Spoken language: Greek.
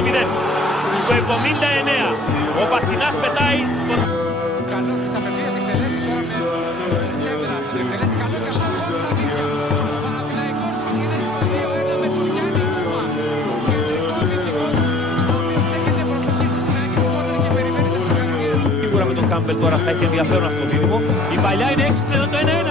1-0. Στο 79 ο Βασινάς πετάει τον... Καλώς τις απευθείας εκτελέσεις τώρα με σέντρα. Το εκτελέσει καλό και αυτό είναι τα δίδια. Ο Παναθηναϊκός είναι στο 2-1 με τον Γιάννη Κούμα. Κεντρικό αμυντικός, ο οποίος στέκεται προσοχή στο σημαίνει του κόρνερ και περιμένει τα συγχαρητήρια. Σίγουρα με τον Κάμπελ τώρα θα έχει ενδιαφέρον αυτό το δίδυμο. Η παλιά είναι έξυπνη, το 1-1.